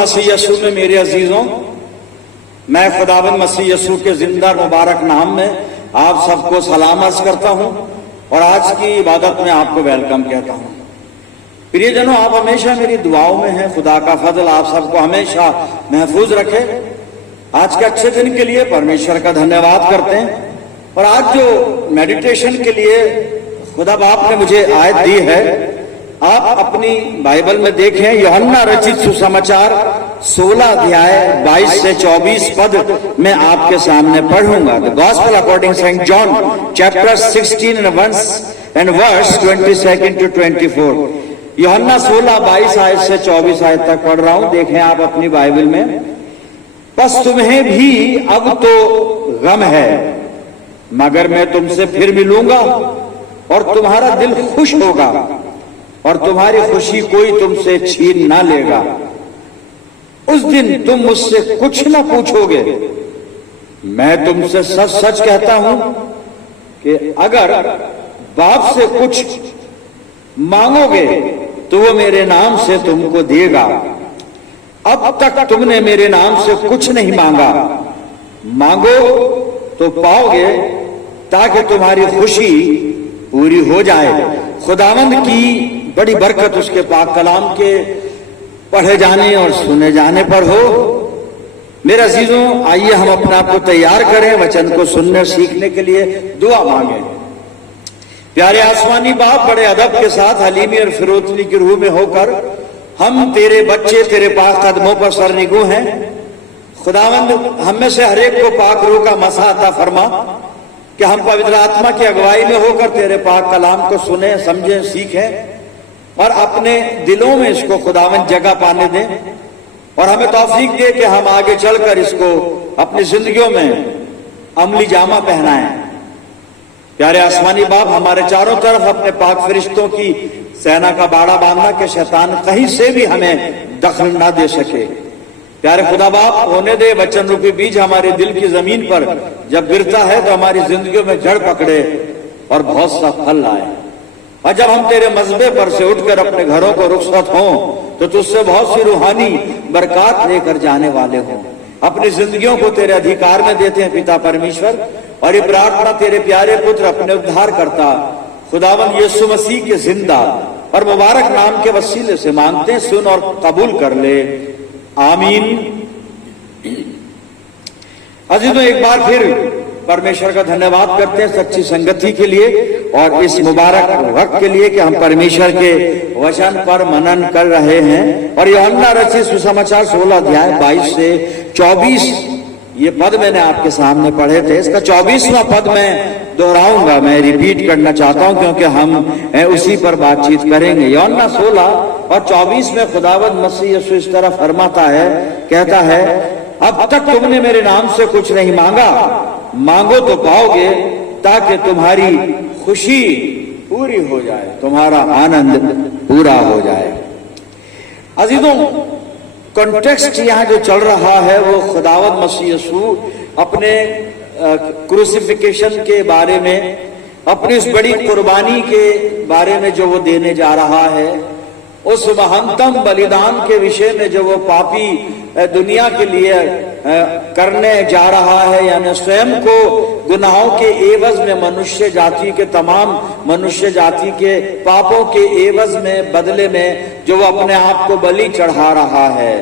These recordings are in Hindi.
मसीह यीशु में मेरे अजीजों, मैं खुदावंद मसीह यीशु के जिंदा मुबारक नाम में आप सबको सलाम अर्ज करता हूं और आज की इबादत में आपको वेलकम कहता हूं। प्रियजनों, आप हमेशा मेरी दुआओं में हैं। खुदा का फजल आप सबको हमेशा महफूज रखे। आज के अच्छे दिन के लिए परमेश्वर का धन्यवाद करते हैं। और आज जो मेडिटेशन के लिए खुदा बाप ने मुझे आयत दी है, आप अपनी बाइबल में देखें। यूहन्ना रचित सुसमाचार 16 अध्याय 22 से 24 पद मैं आपके सामने पढ़ूंगा। The gospel according saint John chapter 16 and verse 22 to 24। यूहन्ना 16 22 आयत से 24 आयत तक पढ़ रहा हूं। देखें आप अपनी बाइबल में। बस तुम्हें भी अब तो गम है, मगर मैं तुमसे फिर मिलूंगा और तुम्हारा दिल खुश होगा और तुम्हारी खुशी कोई तुमसे छीन ना लेगा। उस दिन तुम मुझसे कुछ ना पूछोगे। मैं तुमसे सच सच कहता हूं कि अगर बाप से कुछ मांगोगे तो वो मेरे नाम से तुमको देगा। अब तक तुमने मेरे नाम से कुछ नहीं मांगा, मांगो तो पाओगे ताकि तुम्हारी खुशी पूरी हो जाए। खुदावंद की बड़ी बरकत उसके पाक कलाम के पढ़े जाने और सुने जाने पर हो। मेरे अजीजों, आइए हम अपने आप को तैयार करें वचन को सुनने सीखने के लिए दुआ मांगे। प्यारे आसमानी बाप, बड़े अदब के साथ हलीमी और फिरोतनी की रूह में होकर हम तेरे बच्चे तेरे पाक कदमों पर सरनिगू हैं। खुदावंद, हम में से हर एक को पाक रूह का मसा अता फरमा कि हम पवित्र आत्मा की अगुवाई में होकर तेरे पाक कलाम को सुने, समझें, सीखें और अपने दिलों में इसको खुदावंद जगह पाने दें और हमें तौफीक दे कि हम आगे चलकर इसको अपनी जिंदगियों में अमली जामा पहनाएं। प्यारे आसमानी बाप, हमारे चारों तरफ अपने पाक फरिश्तों की सेना का बाड़ा बांधना कि शैतान कहीं से भी हमें दखल ना दे सके। प्यारे खुदा बाप, होने दे वचन रूपी बीज हमारे दिल की जमीन पर जब गिरता है तो हमारी जिंदगियों में जड़ पकड़े और बहुत सा फल लाए। और जब हम तेरे मजबे पर से उठकर अपने घरों को रुखसत हों तो तुझसे बहुत सी रूहानी बरकत लेकर जाने वाले हों। अपनी जिंदगियों को तेरे अधिकार में देते हैं पिता परमेश्वर, और ये प्रार्थना तेरे प्यारे पुत्र अपने उद्धार करता खुदावंद यीशु मसीह के जिंदा और मुबारक नाम के वसीले से मांगते हैं। सुन और कबूल कर ले, आमीन। अजीजों, एक बार फिर परमेश्वर का धन्यवाद करते हैं सच्ची संगति के लिए और इस मुबारक वक्त के लिए कि हम परमेश्वर के वचन पर मनन कर रहे हैं। और यूहन्ना रचित सुसमाचार 16 अध्याय 22 से 24 ये पद मैंने आपके सामने पढ़े थे। इसका 24वां पद मैं दोहराऊंगा, मैं रिपीट करना चाहता हूं क्योंकि हम उसी पर बातचीत करेंगे। यूहन्ना 16 और 24 में खुदावंद मसीह यीशु इस तरह फरमाता है, कहता है, अब तक तुमने मेरे नाम से कुछ नहीं मांगा, मांगो तो पाओगे ताकि तुम्हारी खुशी पूरी हो जाए, तुम्हारा आनंद पूरा हो जाए। अजीजों, कॉन्टेक्स्ट यहां जो चल रहा है वो खुदावंद मसीह यीशु अपने क्रूसिफिकेशन के बारे में, अपनी उस बड़ी कुर्बानी के बारे में जो वो देने जा रहा है, उस महंतम बलिदान के विषय में जो वो पापी दुनिया के लिए करने जा रहा है, यानी स्वयं को गुनाहों के एवज में मनुष्य जाति के तमाम मनुष्य जाति के पापों के एवज में बदले में जो वो अपने आप को बलि चढ़ा रहा है,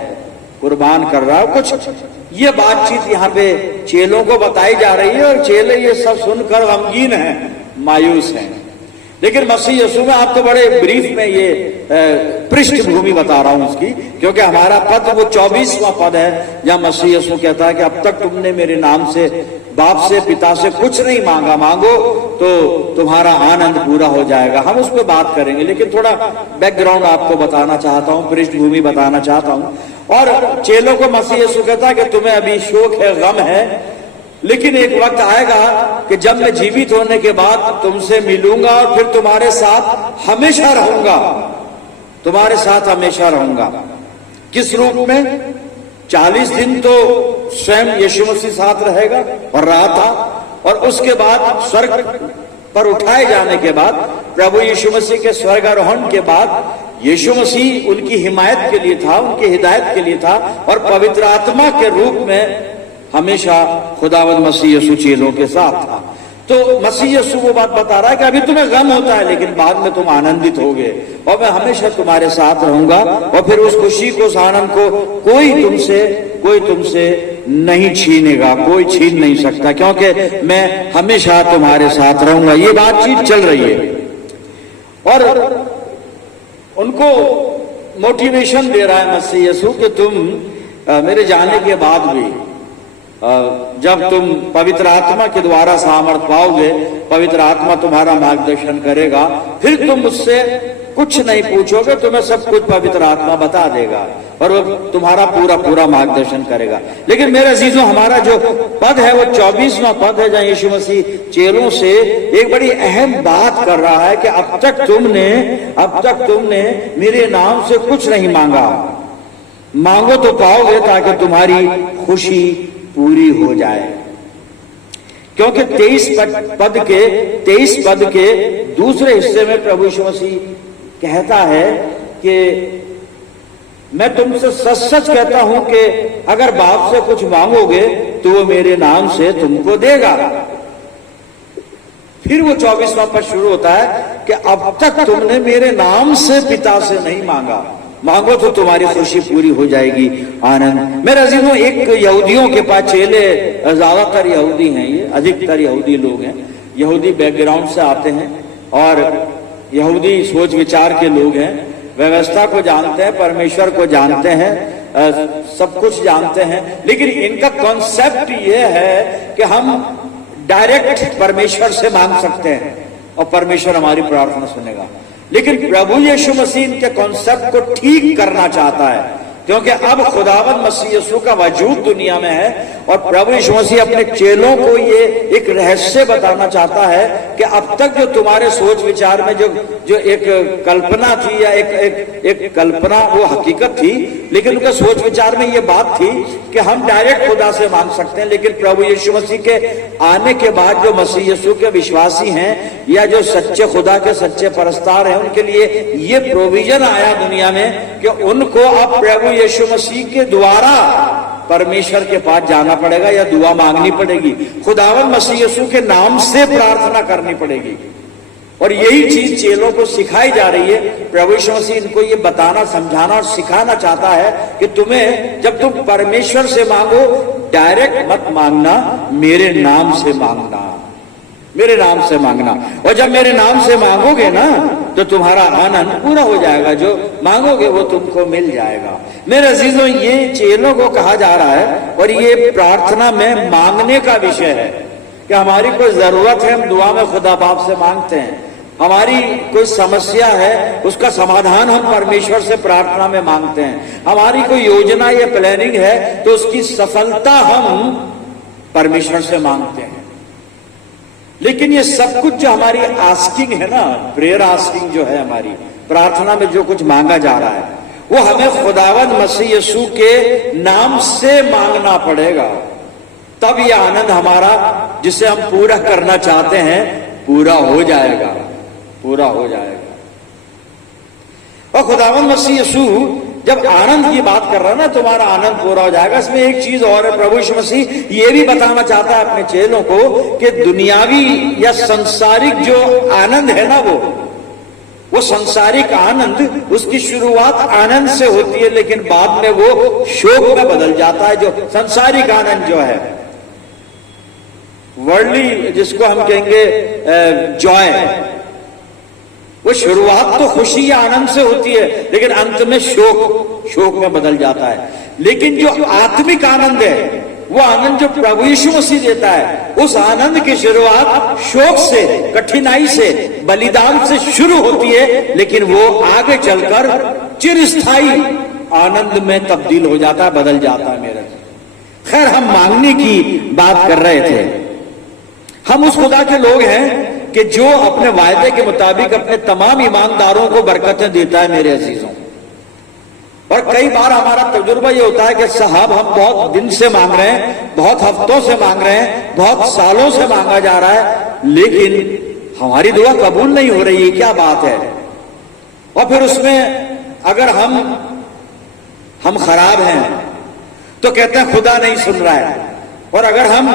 कुर्बान कर रहा है। कुछ ये बातचीत यहाँ पे चेलों को बताई जा रही है और चेले ये सब सुनकर गमगीन हैं, मायूस हैं। लेकिन मसीह यीशु में आपको बड़े ब्रीफ में ये पृष्ठभूमि बता रहा हूं उसकी, क्योंकि हमारा पद वो 24वां पद है जहां मसीह यीशु कहता है कि अब तक तुमने मेरे नाम से बाप से पिता से कुछ नहीं मांगा, मांगो तो तुम्हारा आनंद पूरा हो जाएगा। हम उस पर बात करेंगे, लेकिन थोड़ा बैकग्राउंड आपको बताना चाहता हूं, पृष्ठभूमि बताना चाहता हूं। और चेलों को मसीह यीशु कहता है कि तुम्हें अभी शोक है, गम है, लेकिन एक वक्त आएगा कि जब मैं जीवित होने के बाद तुमसे मिलूंगा और फिर तुम्हारे साथ हमेशा रहूंगा, तुम्हारे साथ हमेशा रहूंगा। किस रूप में? 40 दिन तो स्वयं यीशु मसीह साथ रहेगा और रहा था, और उसके बाद स्वर्ग पर उठाए जाने के बाद, प्रभु यीशु मसीह के स्वर्गारोहण के बाद यीशु मसीह उनकी हिमायत के लिए था, उनकी हिदायत के लिए था, और पवित्र आत्मा के रूप में हमेशा खुदावंद मसीह यीशु चेलों के साथ था। तो मसीह यीशु वो बात बता रहा है कि अभी तुम्हें गम होता है, लेकिन बाद में तुम आनंदित होगे और मैं हमेशा तुम्हारे साथ रहूंगा, और फिर उस खुशी को, उस आनंद को कोई तुमसे नहीं छीनेगा, कोई छीन नहीं सकता, क्योंकि मैं हमेशा तुम्हारे साथ रहूंगा। ये बातचीत चल रही है और उनको मोटिवेशन दे रहा है मसीह यीशु कि तुम मेरे जाने के बाद भी, जब तुम पवित्र आत्मा के द्वारा सामर्थ पाओगे, पवित्र आत्मा तुम्हारा मार्गदर्शन करेगा, फिर तुम मुझसे कुछ नहीं पूछोगे, तुम्हें सब कुछ पवित्र आत्मा बता देगा और वो तुम्हारा पूरा मार्गदर्शन करेगा। लेकिन मेरे अजीजों, हमारा जो पद है वो 24वां पद है, जहां यीशु मसीह चेलों से एक बड़ी अहम बात कर रहा है कि अब तक तुमने मेरे नाम से कुछ नहीं मांगा, मांगो तो पाओगे ताकि तुम्हारी खुशी पूरी हो जाए। क्योंकि 23 पद के दूसरे हिस्से में प्रभु यीशु मसीह कहता है कि मैं तुमसे सच कहता हूं कि अगर बाप से कुछ मांगोगे तो वो मेरे नाम से तुमको देगा। फिर वो 24वां पद शुरू होता है कि अब तक तुमने मेरे नाम से पिता से नहीं मांगा, मांगो तो तुम्हारी खुशी पूरी हो जाएगी, आनंद। मेरे अजीजों, एक यहूदियों के पास चेले, ज्यादातर यहूदी हैं, ये अधिकतर यहूदी लोग हैं, यहूदी बैकग्राउंड से आते हैं और यहूदी सोच विचार के लोग हैं, व्यवस्था को जानते हैं, परमेश्वर को जानते हैं, सब कुछ जानते हैं, लेकिन इनका कॉन्सेप्ट ये है कि हम डायरेक्ट परमेश्वर से मांग सकते हैं और परमेश्वर हमारी प्रार्थना सुनेगा। लेकिन प्रभु यीशु मसीह इनके कॉन्सेप्ट को ठीक करना चाहता है, क्योंकि अब खुदावंद मसीह यीशु का वजूद दुनिया में है और प्रभु यीशु मसीह अपने चेलों को ये एक रहस्य बताना चाहता है कि अब तक जो तुम्हारे सोच विचार में जो एक कल्पना थी या एक कल्पना, वो हकीकत थी, लेकिन उनके सोच विचार में ये बात थी कि हम डायरेक्ट खुदा से मांग सकते हैं। लेकिन प्रभु यीशु मसीह के आने के बाद जो मसीह यीशु के विश्वासी हैं या जो सच्चे खुदा के सच्चे परस्तार हैं, उनके लिए ये प्रोविजन आया दुनिया में कि उनको अब प्रभु यीशु मसीह के द्वारा परमेश्वर के पास जाना पड़ेगा या दुआ मांगनी पड़ेगी, खुदावंद मसीह यीशु के नाम से प्रार्थना करनी पड़ेगी। और यही चीज चेलों को सिखाई जा रही है। प्रभु यीशु मसीह इनको ये बताना, समझाना और सिखाना चाहता है कि तुम्हें, जब तुम परमेश्वर से मांगो, डायरेक्ट मत मांगना, मेरे नाम से मांगना, मेरे नाम से मांगना। और जब मेरे नाम से मांगोगे ना तो तुम्हारा आनंद पूरा हो जाएगा, जो मांगोगे वो तुमको मिल जाएगा। मेरे अजीजों, ये चेलों को कहा जा रहा है और ये प्रार्थना में मांगने का विषय है कि हमारी कोई जरूरत है, हम दुआ में खुदा बाप से मांगते हैं, हमारी कोई समस्या है, उसका समाधान हम परमेश्वर से प्रार्थना में मांगते हैं, हमारी कोई योजना या प्लानिंग है तो उसकी सफलता हम परमेश्वर से मांगते हैं। लेकिन ये सब कुछ जो हमारी आस्किंग है ना, प्रेयर आस्किंग जो है, हमारी प्रार्थना में जो कुछ मांगा जा रहा है, वो हमें खुदावंद मसीह यीशु के नाम से मांगना पड़ेगा, तब ये आनंद हमारा जिसे हम पूरा करना चाहते हैं पूरा हो जाएगा, पूरा हो जाएगा। और खुदावंद मसीह यीशु जब आनंद की बात कर रहा है ना, तुम्हारा आनंद पूरा हो जाएगा, इसमें एक चीज और है। प्रभु यीशु मसीह ये भी बताना चाहता है अपने चेलों को कि दुनियावी या संसारिक जो आनंद है ना, वो संसारिक आनंद, उसकी शुरुआत आनंद से होती है, लेकिन बाद में वो शोक में बदल जाता है। जो संसारिक आनंद जो है, वर्ल्डली जिसको हम कहेंगे जॉय, वो शुरुआत तो खुशी या आनंद से होती है, लेकिन अंत में शोक में बदल जाता है। लेकिन जो आत्मिक आनंद है, वो आनंद जो प्रभु यीशु मसीह देता है, उस आनंद की शुरुआत शोक से, कठिनाई से, बलिदान से शुरू होती है, लेकिन वो आगे चलकर चिरस्थायी आनंद में तब्दील हो जाता है, बदल जाता है। मेरा खैर, हम मांगने की बात कर रहे थे। हम उस खुदा के लोग हैं कि जो अपने वायदे के मुताबिक अपने तमाम ईमानदारों को बरकतें देता है। मेरे अजीजों, और कई बार हमारा तजुर्बा ये होता है कि साहब, हम बहुत दिन से मांग रहे हैं, बहुत हफ्तों से मांग रहे हैं, बहुत सालों से मांगा जा रहा है, लेकिन हमारी दुआ कबूल नहीं हो रही है, क्या बात है। और फिर उसमें अगर हम खराब हैं तो कहते हैं खुदा नहीं सुन रहा है, और अगर हम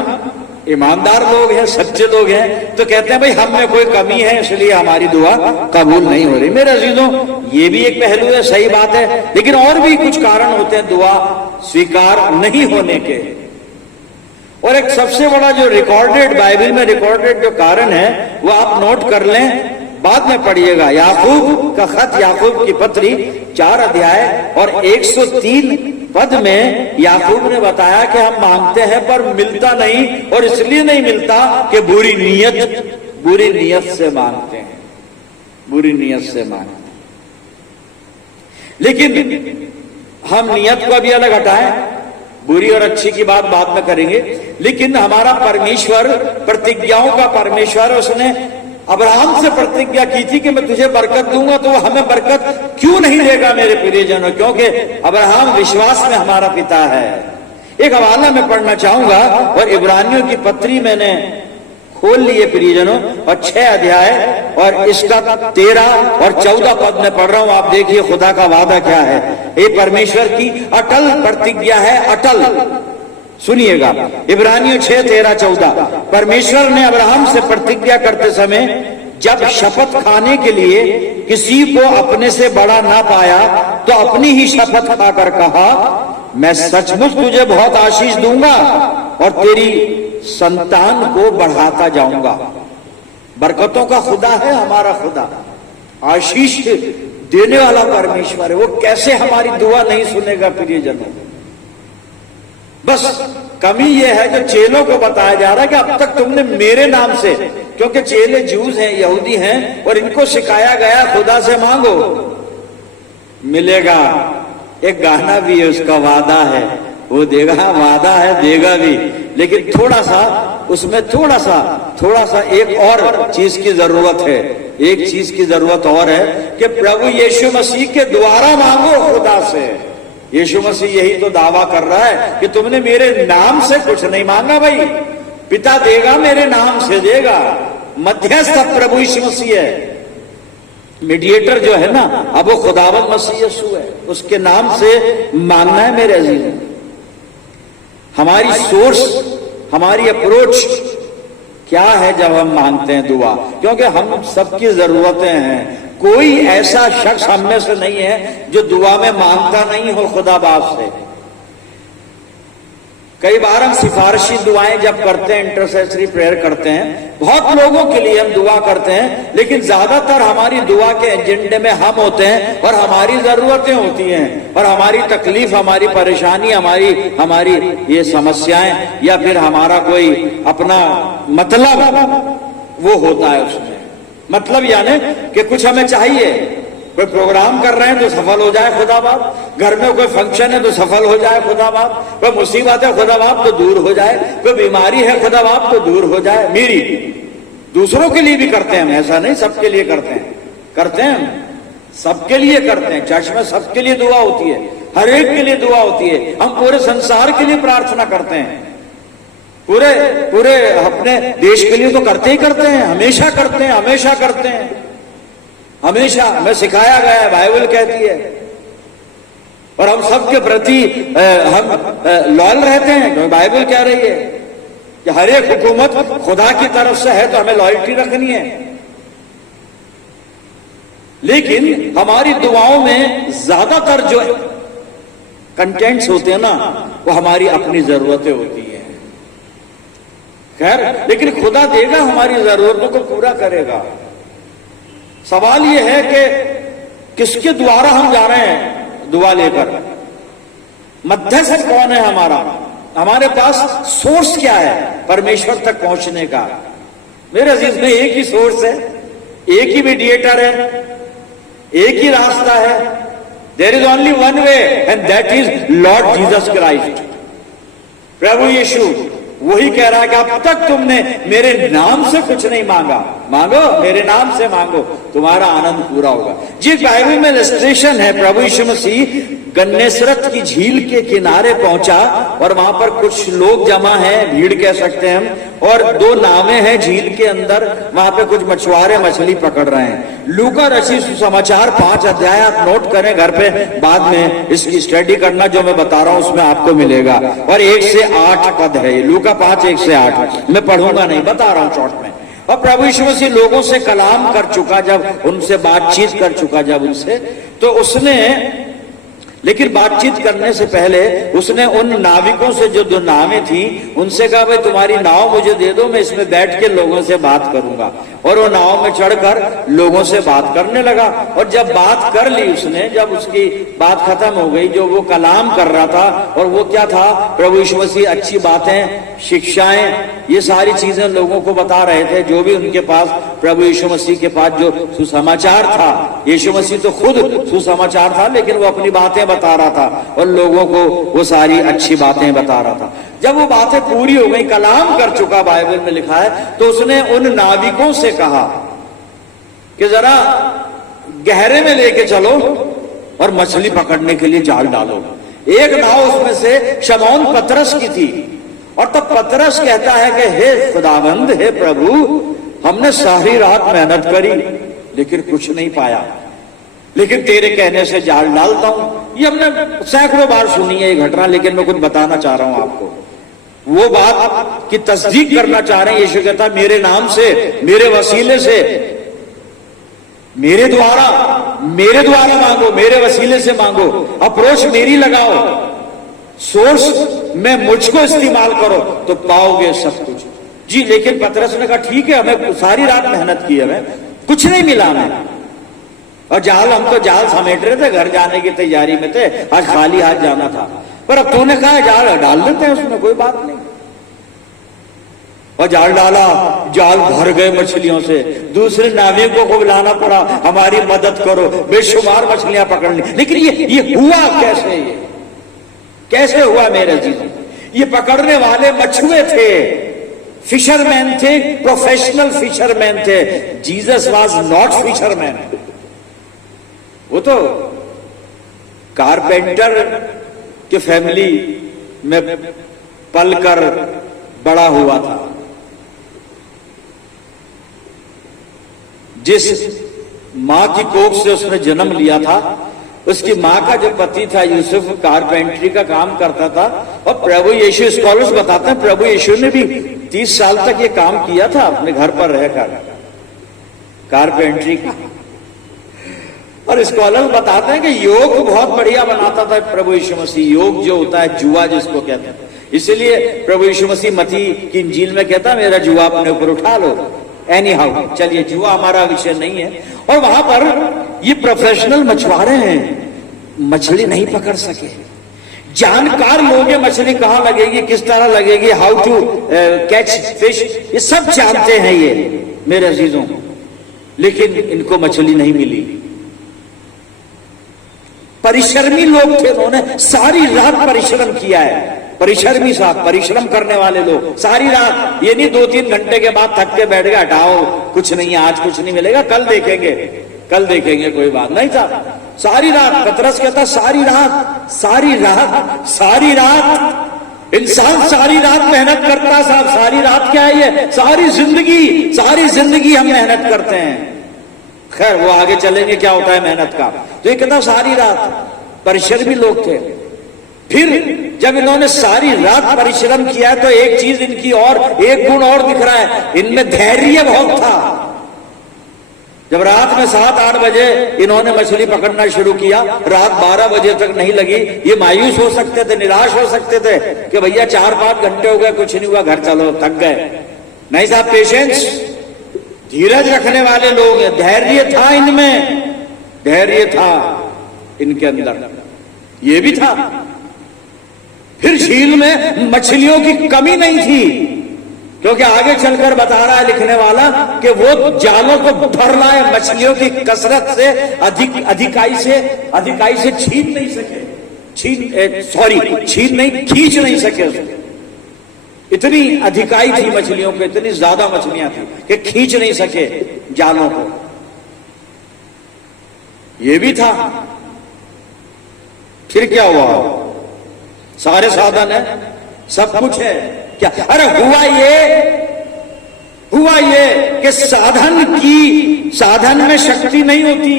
ईमानदार लोग हैं, सच्चे लोग हैं, तो कहते हैं भाई हम में कोई कमी है इसलिए हमारी दुआ कबूल नहीं हो रही। मेरे अजीजों, ये भी एक पहलू है, सही बात है, लेकिन और भी कुछ कारण होते हैं दुआ स्वीकार नहीं होने के। और एक सबसे बड़ा जो रिकॉर्डेड, बाइबल में रिकॉर्डेड जो कारण है वो आप नोट कर लें, बाद में पढ़िएगा। याकूब का खत, याकूब की पत्री 4 अध्याय और 103 पद में याकूब ने बताया कि हम मांगते हैं पर मिलता नहीं, और इसलिए नहीं मिलता कि बुरी नीयत से मांगते हैं, बुरी नीयत से मांगते हैं। लेकिन हम नियत को अभी अलग हटाएं, बुरी और अच्छी की बात बाद में करेंगे। लेकिन हमारा परमेश्वर प्रतिज्ञाओं का परमेश्वर, उसने अब्राहम से प्रतिज्ञा की थी कि मैं तुझे बरकत दूंगा, तो हमें बरकत क्यों नहीं देगा मेरे प्रियजनों? क्योंकि अब्राहम विश्वास में हमारा पिता है। एक हवाला मैं पढ़ना चाहूंगा, और इब्रानियों की पत्री मैंने खोल लिए प्रियजनों, और 6 अध्याय और इसका 13 और 14 पद में पढ़ रहा हूं। आप देखिए खुदा का वादा क्या है। ये परमेश्वर की अटल प्रतिज्ञा है, अटल। सुनिएगा, इब्रानियों 6, 13, 14। परमेश्वर ने अब्राहम से प्रतिज्ञा करते समय जब शपथ खाने के लिए किसी को अपने से बड़ा ना पाया, तो अपनी ही शपथ खाकर कहा, मैं सचमुच तुझे बहुत आशीष दूंगा और तेरी संतान को बढ़ाता जाऊंगा। बरकतों का खुदा है हमारा खुदा, आशीष देने वाला परमेश्वर है। वो कैसे हमारी दुआ नहीं सुनेगा प्रियजनों? बस कमी यह है जो चेलों को बताया जा रहा है कि अब तक तुमने मेरे नाम से, क्योंकि चेले जूस हैं, यहूदी हैं, और इनको सिखाया गया खुदा से मांगो मिलेगा। एक गाना भी है, उसका वादा है, वो देगा, वादा है देगा भी, लेकिन थोड़ा सा उसमें थोड़ा सा एक और चीज की जरूरत है। एक चीज की जरूरत और है कि प्रभु यीशु मसीह के द्वारा मांगो खुदा से। यीशु मसीह यही तो दावा कर रहा है कि तुमने मेरे नाम से कुछ नहीं मांगा, भाई पिता देगा, मेरे नाम से देगा। मध्यस्थ प्रभु यीशु मसीह है, मीडिएटर जो है ना, अब वो खुदावंद मसीह यीशु है, उसके नाम से मांगना है मेरे अजीज। हमारी सोर्स, हमारी अप्रोच क्या है जब हम मांगते हैं दुआ? क्योंकि हम सबकी जरूरतें हैं। कोई ऐसा शख्स हम में से नहीं है जो दुआ में मांगता नहीं हो खुदा बाप से। कई बार हम सिफारिशी दुआएं जब करते हैं, इंटरसेसरी प्रेयर करते हैं, बहुत लोगों के लिए हम दुआ करते हैं, लेकिन ज्यादातर हमारी दुआ के एजेंडे में हम होते हैं और हमारी जरूरतें होती हैं, और हमारी तकलीफ, हमारी परेशानी, हमारी ये समस्याएं, या फिर हमारा कोई अपना मतलब वो होता है उसमें। मतलब यानी कि कुछ हमें चाहिए, कोई प्रोग्राम कर रहे हैं तो सफल हो जाए खुदा बाप, घर में कोई फंक्शन है तो सफल हो जाए खुदा बाप, कोई मुसीबत है खुदा बाप तो दूर हो जाए, कोई बीमारी है खुदा बाप तो दूर हो जाए। मेरी दूसरों के लिए भी करते हैं हम, ऐसा नहीं सबके लिए करते हैं सबके लिए करते हैं। चर्च में सबके लिए दुआ होती है, हर एक के लिए दुआ होती है। हम पूरे संसार के लिए प्रार्थना करते हैं, पूरे अपने देश के लिए तो करते ही करते हैं, हमेशा करते हैं, हमेशा। हमें सिखाया गया है, बाइबल कहती है, और हम सबके प्रति हम लॉयल रहते हैं, क्योंकि बाइबल कह रही है कि हर एक हुकूमत खुदा की तरफ से है तो हमें लॉयल्टी रखनी है। लेकिन हमारी दुआओं में ज्यादातर जो कंटेंट्स होते हैं ना, वो हमारी अपनी जरूरतें होती हैं। खैर, लेकिन खुदा देगा, हमारी जरूरतों को पूरा करेगा। सवाल यह है कि किसके द्वारा हम जा रहे हैं दुआ लेकर? मध्यस्थ कौन है हमारा? हमारे पास सोर्स क्या है परमेश्वर तक पहुंचने का? मेरे अजीज में एक ही सोर्स है, एक ही मीडिएटर है, एक ही रास्ता है। There is only one way and that is lord Jesus Christ. प्रभु यीशु वही कह रहा है कि अब तक तुमने मेरे नाम से कुछ नहीं मांगा। मांगो, मेरे नाम से मांगो, तुम्हारा आनंद पूरा होगा। जी, बाइबल में इलस्ट्रेशन है, प्रभु यीशु मसीह गन्नेसरत की झील के किनारे पहुंचा और वहां पर कुछ लोग जमा हैं, भीड़ कह सकते हैं हम, और दो नावें हैं झील के अंदर, वहां पे कुछ मछुआरे मछली पकड़ रहे हैं। लूका रचित सुसमाचार 5 अध्याय आप नोट करें घर पे, बाद में इसकी स्टडी करना, जो मैं बता रहा हूं उसमें आपको मिलेगा। और 1 से 8 पद है, लूका 5 1 से 8, मैं पढ़ूंगा नहीं, बता रहा हूं शॉर्ट में। और प्रभु यीशु मसीह लोगों से कलाम कर चुका, जब उनसे बातचीत कर चुका, जब उनसे, तो उसने, लेकिन बातचीत करने से पहले उसने उन नाविकों से, जो 2 नावें थी, उनसे कहा, भाई तुम्हारी नाव मुझे दे दो, मैं इसमें बैठ के लोगों से बात करूंगा। और वो नाव में चढ़कर लोगों से बात करने लगा। और जब बात कर ली उसने, जब उसकी बात खत्म हो गई, जो वो कलाम कर रहा था, और वो क्या था, प्रभु यीशु मसीह अच्छी बातें, शिक्षाएं, ये सारी चीजें लोगों को बता रहे थे, जो भी उनके पास, प्रभु यीशु मसीह के पास जो सुसमाचार था। यीशु मसीह तो खुद सुसमाचार था, लेकिन वो अपनी बातें बता रहा था और लोगों को वो सारी अच्छी बातें बता रहा था। जब वो बातें पूरी हो गई, कलाम कर चुका, बाइबल में लिखा है, तो उसने उन नाविकों से कहा कि जरा गहरे में लेके चलो और मछली पकड़ने के लिए जाल डालो। एक नाव उसमें से शमौन पतरस की थी, और तब पतरस कहता है कि हे खुदाबंद, हे प्रभु, हमने सारी रात मेहनत करी लेकिन कुछ नहीं पाया, लेकिन तेरे कहने से जाल डालता हूं। ये हमने सैकड़ों बार सुनी है ये घटना, लेकिन मैं कुछ बताना चाह रहा हूं आपको, वो बात की तस्दीक करना चाह रहे हैं। यीशु कहता है, मेरे नाम से, मेरे वसीले से, मेरे द्वारा मांगो, मेरे वसीले से मांगो, अप्रोच मेरी लगाओ, सोर्स में मुझको इस्तेमाल करो तो पाओगे सब कुछ। जी, लेकिन पतरस ने कहा, ठीक है, हमें सारी रात मेहनत की, हमें कुछ नहीं मिला हमें, और जाल, हम तो जाल समेट रहे थे, घर जाने की तैयारी में थे, आज खाली हाथ जाना था, पर अब तूने कहा जाल डाल देते हैं, उसमें कोई बात नहीं। और जाल डाला, जाल भर गए मछलियों से। दूसरे नाविकों को बुलाना पड़ा, हमारी मदद करो, बेशुमार मछलियां पकड़नी। लेकिन ये हुआ कैसे? ये कैसे हुआ मेरे अजीजों? ये पकड़ने वाले मछुए थे, फिशरमैन थे, प्रोफेशनल फिशरमैन थे। जीसस वाज नॉट फिशरमैन, वो तो कारपेंटर के फैमिली में पलकर बड़ा हुआ था। जिस मां की कोख से उसने जन्म लिया था, उसकी मां का जो पति था यूसुफ, कारपेंट्री का काम करता था। और प्रभु यीशु, स्कॉलर्स बताते हैं, प्रभु यीशु ने भी 30 साल तक ये काम किया था अपने घर पर रहकर, कारपेंट्री का। और स्कॉलर बताते हैं कि योग बहुत बढ़िया बनाता था प्रभु यीशु मसीह। योग जो होता है, जुआ जिसको कहते हैं, इसीलिए प्रभु यीशु मसीह मत्ती की इंजील में कहता है, मेरा जुआ अपने ऊपर उठा लो। एनी हाउ, चलिए, जुआ हमारा विषय नहीं है। और वहां पर ये प्रोफेशनल मछुआरे हैं, मछली नहीं पकड़ सके। जानकार लोग हैं, मछली कहां लगेगी, किस तरह लगेगी, हाउ टू कैच फिश, ये सब जानते हैं ये मेरे अजीजों, लेकिन इनको मछली नहीं मिली। परिश्रमी लोग थे, उन्होंने सारी रात परिश्रम किया है। परिश्रमी साहब, परिश्रम करने वाले लोग, सारी रात। ये नहीं 2-3 घंटे के बाद थक के बैठ गए, हटाओ कुछ नहीं, आज कुछ नहीं मिलेगा, कल देखेंगे, कल देखेंगे, कोई बात नहीं था। सारी रात, पतरस कहता, सारी रात, सारी रात, सारी रात। इंसान सारी रात मेहनत करता साहब, सारी रात क्या है ये, सारी जिंदगी हम मेहनत करते हैं। खैर, वो आगे चलेंगे क्या होता है मेहनत का। तो ये कहता सारी रात, परिश्रमी लोग थे। फिर जब इन्होंने सारी रात परिश्रम किया है, तो एक चीज इनकी और, एक गुण और दिख रहा है, इनमें धैर्य बहुत था। जब रात में 7-8 बजे इन्होंने मछली पकड़ना शुरू किया, रात 12 बजे तक नहीं लगी, ये मायूस हो सकते थे, निराश हो सकते थे कि भैया 4-5 घंटे हो गए, कुछ नहीं हुआ, घर चलो, थक गए। नहीं साहब, पेशेंस, धीरज रखने वाले लोग हैं। धैर्य था इनमें, धैर्य था इनके अंदर, ये भी था। फिर झील में मछलियों की कमी नहीं थी, क्योंकि आगे चलकर बता रहा है लिखने वाला कि वो जालों को भर लाए, मछलियों की कसरत से, अधिकाई से छीन नहीं सके, खींच नहीं सके उसको। इतनी अधिकाई थी मछलियों को, इतनी ज्यादा मछलियां थी कि खींच नहीं सके जालों को। ये भी था। फिर क्या हुआ? सारे साधन है, सब कुछ है, क्या? अरे हुआ ये कि साधन में शक्ति नहीं होती,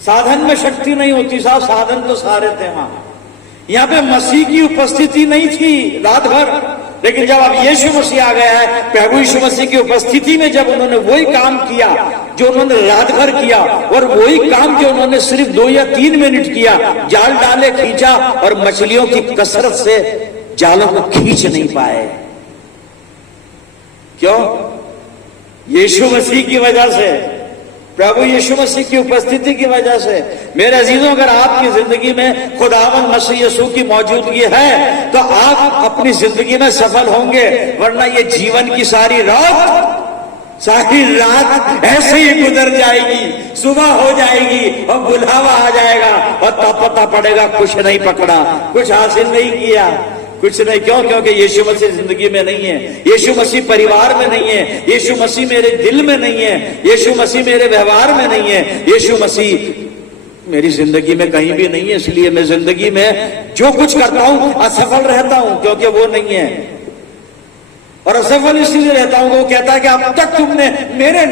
साधन में शक्ति नहीं होती साहब। साधन तो सारे थे वहां। यहां पे मसीह की उपस्थिति नहीं थी रात भर, लेकिन जब अब यीशु मसीह आ गया है, प्रभु यीशु मसीह की उपस्थिति में जब उन्होंने वही काम किया जो उन्होंने रात भर किया, और वही काम जो उन्होंने सिर्फ 2 या 3 मिनट किया, जाल डाले, खींचा, और मछलियों की कसरत से जालों को खींच नहीं पाए। क्यों? यीशु मसीह की वजह से, प्रभु यीशु मसीह की उपस्थिति की वजह से। मेरे अजीजों, अगर आपकी जिंदगी में खुदावंद मसीह यीशु की मौजूदगी है तो आप अपनी जिंदगी में सफल होंगे, वरना ये जीवन की सारी रात ऐसे ही गुजर जाएगी। सुबह हो जाएगी और बुलावा आ जाएगा और तब पता पड़ेगा कुछ नहीं पकड़ा, कुछ हासिल नहीं किया, कुछ नहीं। क्यों? क्योंकि यीशु मसीह जिंदगी में नहीं है, यीशु मसीह परिवार में नहीं है, यीशु मसीह मेरे दिल में नहीं है, यीशु मसीह मेरे व्यवहार में नहीं है, यीशु मसीह मेरी जिंदगी में कहीं भी नहीं है। इसलिए मैं जिंदगी में जो कुछ करता हूं असफल रहता हूं, क्योंकि वो नहीं है। और असफल इसलिए रहता हूं, वो कहता है कि अब तक तुमने मेरे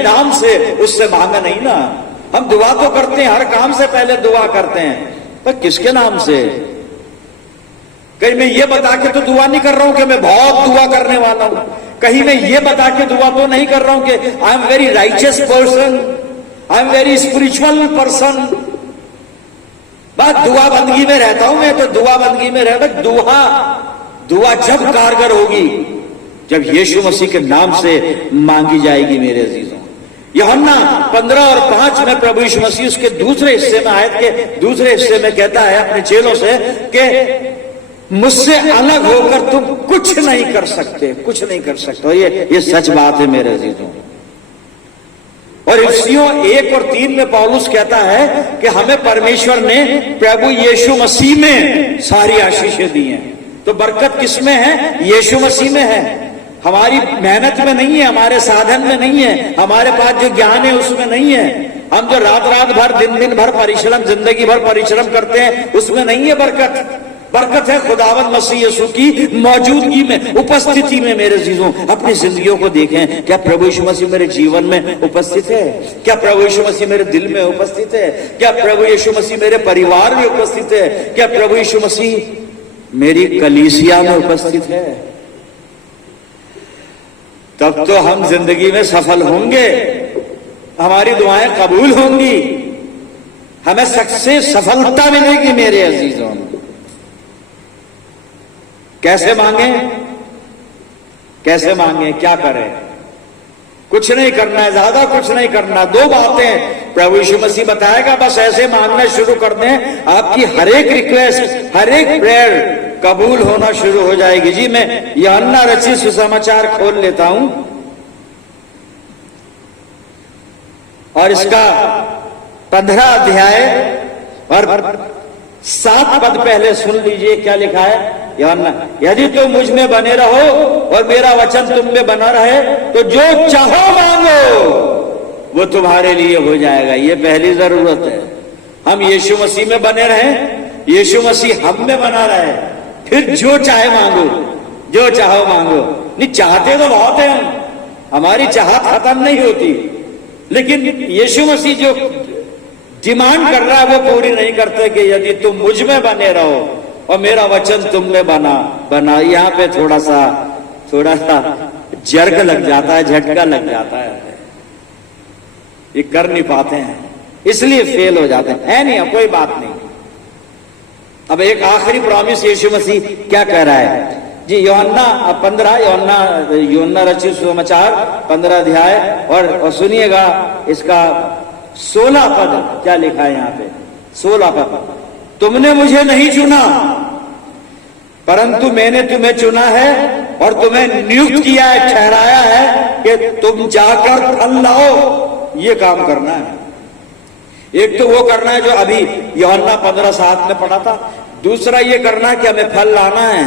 नाम से उससे मांगा नहीं ना। हम दुआ तो करते हैं, हर काम से पहले दुआ करते हैं, पर किसके नाम से? कहीं मैं ये बता के तो दुआ नहीं कर रहा हूं कि मैं बहुत दुआ करने वाला हूं, कहीं मैं ये बता के दुआ तो नहीं कर रहा हूं कि I am very righteous person, I am very spiritual person. बस दुआ बंदगी में रहता हूं मैं, तो दुआ बंदगी में रहता। दुआ जब कारगर होगी जब यीशु मसीह के नाम से मांगी जाएगी। मेरे अजीजों, यूहन्ना 15 और 5 में प्रभु यीशु मसीह उसके दूसरे हिस्से में, आयत के दूसरे हिस्से में कहता है अपने चेलों से कि मुझसे अलग होकर तुम कुछ नहीं कर सकते, कुछ नहीं कर सकते। ये सच बात है मेरे अजीजों। और इफिसियों 1 और 3 में पौलुस कहता है कि हमें परमेश्वर ने प्रभु यीशु मसीह में सारी आशीषें दी हैं। तो बरकत किसमें है? यीशु मसीह में है। हमारी मेहनत में नहीं है, हमारे साधन में नहीं है, हमारे पास जो ज्ञान है उसमें नहीं है। हम जो रात भर दिन भर परिश्रम, जिंदगी भर परिश्रम करते हैं, उसमें नहीं है बरकत। बरकत है खुदावंद मसीह यीशु की मौजूदगी में, उपस्थिति में। मेरे अजीजों, अपनी जिंदगियों को देखें, क्या प्रभु यीशु मसीह मेरे जीवन में उपस्थित है? क्या प्रभु यीशु मसीह मेरे दिल में उपस्थित है? क्या प्रभु यीशु मसीह मेरे परिवार में उपस्थित है? क्या प्रभु यीशु मसीह मेरी कलीसिया में उपस्थित है? तब तो हम जिंदगी में सफल होंगे, हमारी दुआएं कबूल होंगी, हमें सक्सेस, सफलता मिलेगी। मेरे अजीजों, कैसे मांगे? कैसे मांगे? क्या करें? कुछ नहीं करना है, ज्यादा कुछ नहीं करना। 2 बातें प्रभु यीशु मसीह बताएगा, बस ऐसे मांगना शुरू कर दें, आपकी हर एक रिक्वेस्ट, हर एक प्रेयर कबूल होना शुरू हो जाएगी। जी, मैं यूहन्ना रचित सुसमाचार खोल लेता हूं और इसका 15 अध्याय और 7 पद पहले सुन लीजिए। क्या लिखा है यूहन्ना? यदि तुम मुझ में बने रहो और मेरा वचन तुम में बना रहे तो जो चाहो मांगो वो तुम्हारे लिए हो जाएगा। ये पहली जरूरत है। हम यीशु मसीह में बने रहें, यीशु मसीह हम में बना रहे, फिर जो चाहे मांगो, जो चाहो मांगो। नहीं, चाहते तो बहुत है हम, हमारी चाहत खत्म नहीं होती, लेकिन यीशु मसीह जो डिमांड कर रहा है वो पूरी नहीं करते कि यदि तुम मुझ में बने रहो और मेरा वचन तुम में बना। यहाँ पे थोड़ा सा जर्क लग जाता है, झटका लग जाता है, ये कर नहीं पाते हैं, इसलिए फेल हो जाते हैं। है नहीं, कोई बात नहीं। अब एक आखिरी प्रॉमिस यीशु मसीह क्या कह रहा है जी? यूहन्ना 15, यूहन्ना रचित सुसमाचार 15 अध्याय और सुनिएगा इसका 16 पद। क्या लिखा है यहाँ पे? 16 पद। तुमने मुझे नहीं चुना परंतु मैंने तुम्हें चुना है और तुम्हें नियुक्त किया है, ठहराया है कि तुम जाकर फल लाओ। ये काम करना है। एक तो वो करना है जो अभी यूहन्ना 15:7 में पढ़ा था, दूसरा ये करना कि हमें फल लाना है,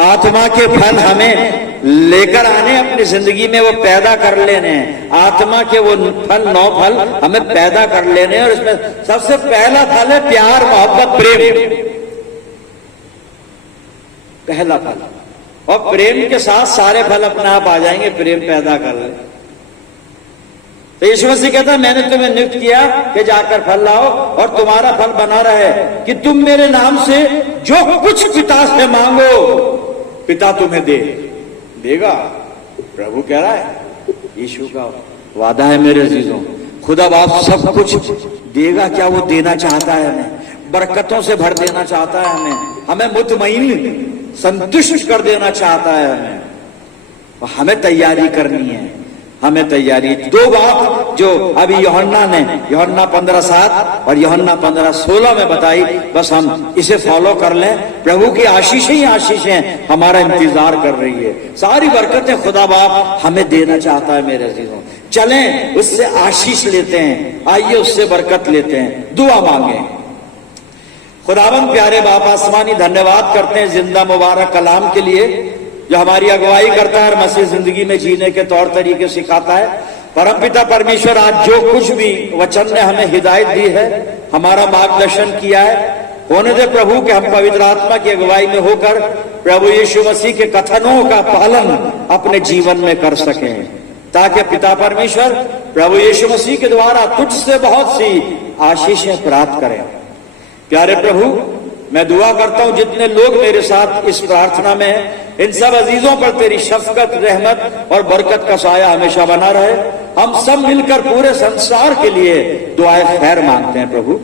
आत्मा के फल हमें लेकर आने, अपनी जिंदगी में वो पैदा कर लेने हैं। आत्मा के वो फल, 9 फल हमें पैदा कर लेने हैं। और इसमें सबसे पहला फल है प्यार, मोहब्बत, प्रेम, पहला फल। और प्रेम के साथ सारे फल अपने आप आ जाएंगे, प्रेम पैदा कर ले। तो यीशु मसीह कहता है मैंने तुम्हें नियुक्त किया कि जाकर फल लाओ और तुम्हारा फल बना रहे, कि तुम मेरे नाम से जो कुछ पिता से मांगो पिता तुम्हें देगा। प्रभु कह रहा है, यीशु का वादा है मेरे अजीजों, खुदा बाप सब कुछ देगा। क्या वो देना चाहता है हमें, बरकतों से भर देना चाहता है हमें मुतमईन संतुष्ट कर देना चाहता है हमें तैयारी करनी है, हमें तैयारी। 2 बात जो अभी यूहन्ना ने यूहन्ना 15:7 और यूहन्ना 15:16 में बताई, बस हम इसे फॉलो कर लें। प्रभु की आशीषें ही आशीषें हमारा इंतजार कर रही है। सारी बरकतें खुदा बाप हमें देना चाहता है मेरे अजीजों। चलें उससे आशीष लेते हैं, आइए उससे बरकत लेते हैं, दुआ मांगे। खुदावंद प्यारे बाप आसमानी धन्यवाद करते हैं जिंदा मुबारक कलाम के लिए, जो हमारी अगुवाई करता है और मसीह जिंदगी में जीने के तौर तरीके सिखाता है। परमपिता परमेश्वर, आज जो कुछ भी वचन ने हमें हिदायत दी है, हमारा मार्गदर्शन किया है, होने दे प्रभु कि हम पवित्र आत्मा की अगुवाई में होकर प्रभु यीशु मसीह के कथनों का पालन अपने जीवन में कर सकें, ताकि पिता परमेश्वर प्रभु यीशु मसीह के द्वारा तुझसे बहुत सी आशीषें प्राप्त करें। प्यारे प्रभु, मैं दुआ करता हूं जितने लोग मेरे साथ इस प्रार्थना में हैं, इन सब अजीजों पर तेरी शफकत, रहमत और बरकत का साया हमेशा बना रहे। हम सब मिलकर पूरे संसार के लिए दुआए खैर मांगते हैं। प्रभु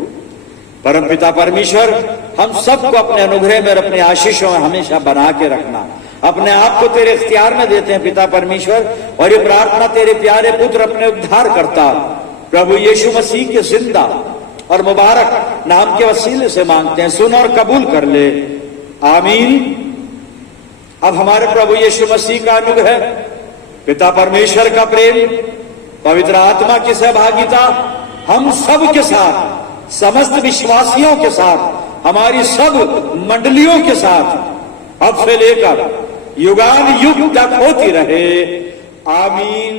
परमपिता परमेश्वर, हम सबको अपने अनुग्रह में, अपने आशीषों में हमेशा बना के रखना। अपने आप को तेरे इख्तियार में देते हैं पिता परमेश्वर, और ये प्रार्थना तेरे प्यारे पुत्र अपने उद्धार करता प्रभु यीशु मसीह के जिंदा और मुबारक नाम के वसीले से मांगते हैं। सुन और कबूल कर ले, आमीन। अब हमारे प्रभु यीशु मसीह का अनुग्रह, पिता परमेश्वर का प्रेम, पवित्र आत्मा की सहभागिता हम सब के साथ, समस्त विश्वासियों के साथ, हमारी सब मंडलियों के साथ अब से लेकर युगान युग तक होती रहे, आमीन।